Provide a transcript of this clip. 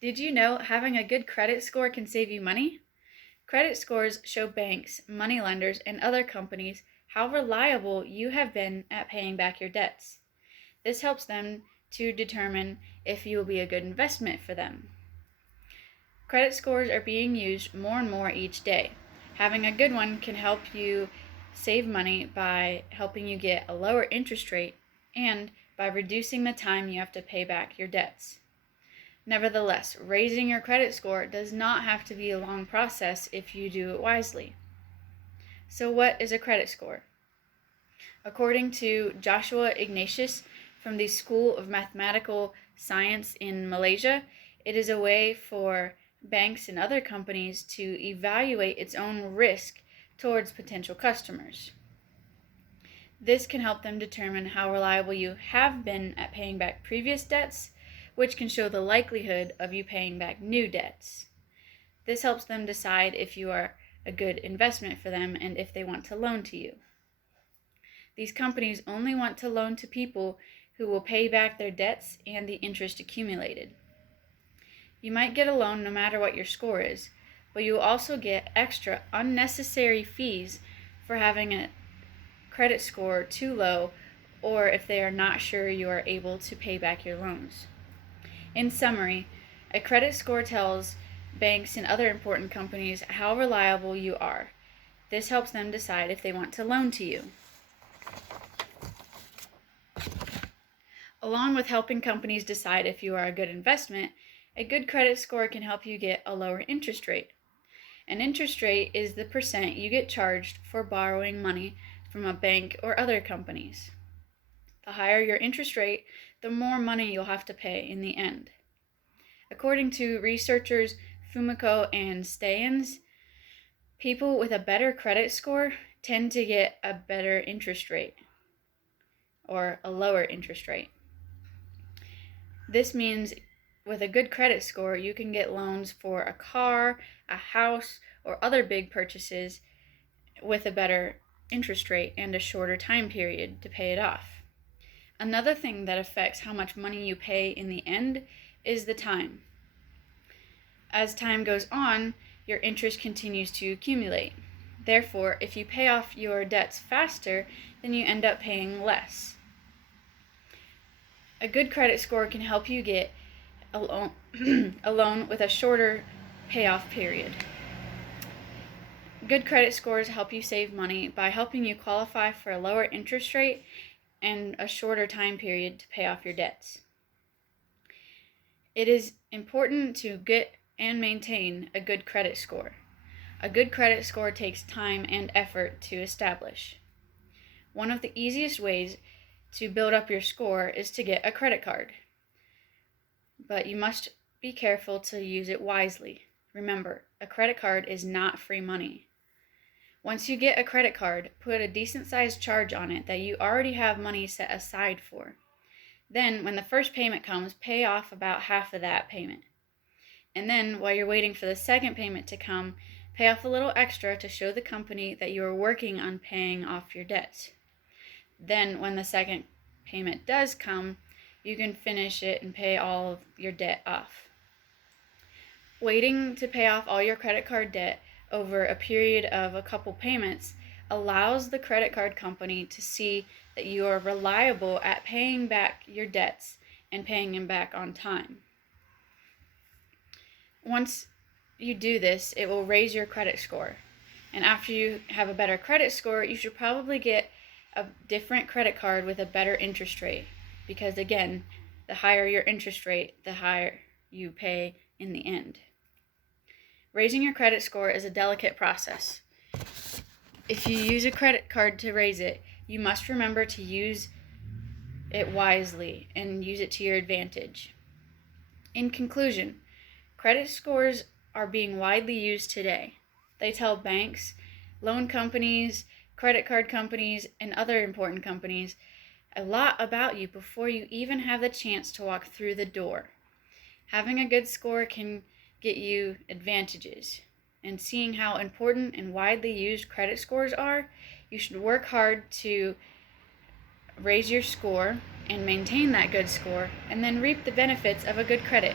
Did you know having a good credit score can save you money? Credit scores show banks, money lenders, and other companies how reliable you have been at paying back your debts. This helps them to determine if you will be a good investment for them. Credit scores are being used more and more each day. Having a good one can help you save money by helping you get a lower interest rate and by reducing the time you have to pay back your debts. Nevertheless, raising your credit score does not have to be a long process if you do it wisely. So, what is a credit score? According to Joshua Ignatius from the School of Mathematical Science in Malaysia, it is a way for banks and other companies to evaluate its own risk towards potential customers. This can help them determine how reliable you have been at paying back previous debts, which can show the likelihood of you paying back new debts. This helps them decide if you are a good investment for them and if they want to loan to you. These companies only want to loan to people who will pay back their debts and the interest accumulated. You might get a loan no matter what your score is, but you will also get extra unnecessary fees for having a credit score too low or if they are not sure you are able to pay back your loans. In summary, a credit score tells banks and other important companies how reliable you are. This helps them decide if they want to loan to you. Along with helping companies decide if you are a good investment, a good credit score can help you get a lower interest rate. An interest rate is the percent you get charged for borrowing money from a bank or other companies. The higher your interest rate, the more money you'll have to pay in the end. According to researchers Fumiko and Stayens, people with a better credit score tend to get a better interest rate or a lower interest rate. This means with a good credit score, you can get loans for a car, a house, or other big purchases with a better interest rate and a shorter time period to pay it off. Another thing that affects how much money you pay in the end is the time. As time goes on, your interest continues to accumulate. Therefore, if you pay off your debts faster, then you end up paying less. A good credit score can help you get a loan with a shorter payoff period. Good credit scores help you save money by helping you qualify for a lower interest rate and a shorter time period to pay off your debts. It is important to get and maintain a good credit score. A good credit score takes time and effort to establish. One of the easiest ways to build up your score is to get a credit card. But you must be careful to use it wisely. Remember, a credit card is not free money. Once you get a credit card, put a decent-sized charge on it that you already have money set aside for. Then, when the first payment comes, pay off about half of that payment. And then, while you're waiting for the second payment to come, pay off a little extra to show the company that you are working on paying off your debts. Then, when the second payment does come, you can finish it and pay all of your debt off. Waiting to pay off all your credit card debt over a period of a couple payments allows the credit card company to see that you are reliable at paying back your debts and paying them back on time. Once you do this, it will raise your credit score. And after you have a better credit score, you should probably get a different credit card with a better interest rate. Because again, the higher your interest rate, the higher you pay in the end. Raising your credit score is a delicate process. If you use a credit card to raise it, you must remember to use it wisely and use it to your advantage. In conclusion, credit scores are being widely used today. They tell banks, loan companies, credit card companies, and other important companies a lot about you before you even have the chance to walk through the door. Having a good score can get you advantages. And seeing how important and widely used credit scores are, you should work hard to raise your score and maintain that good score, and then reap the benefits of a good credit.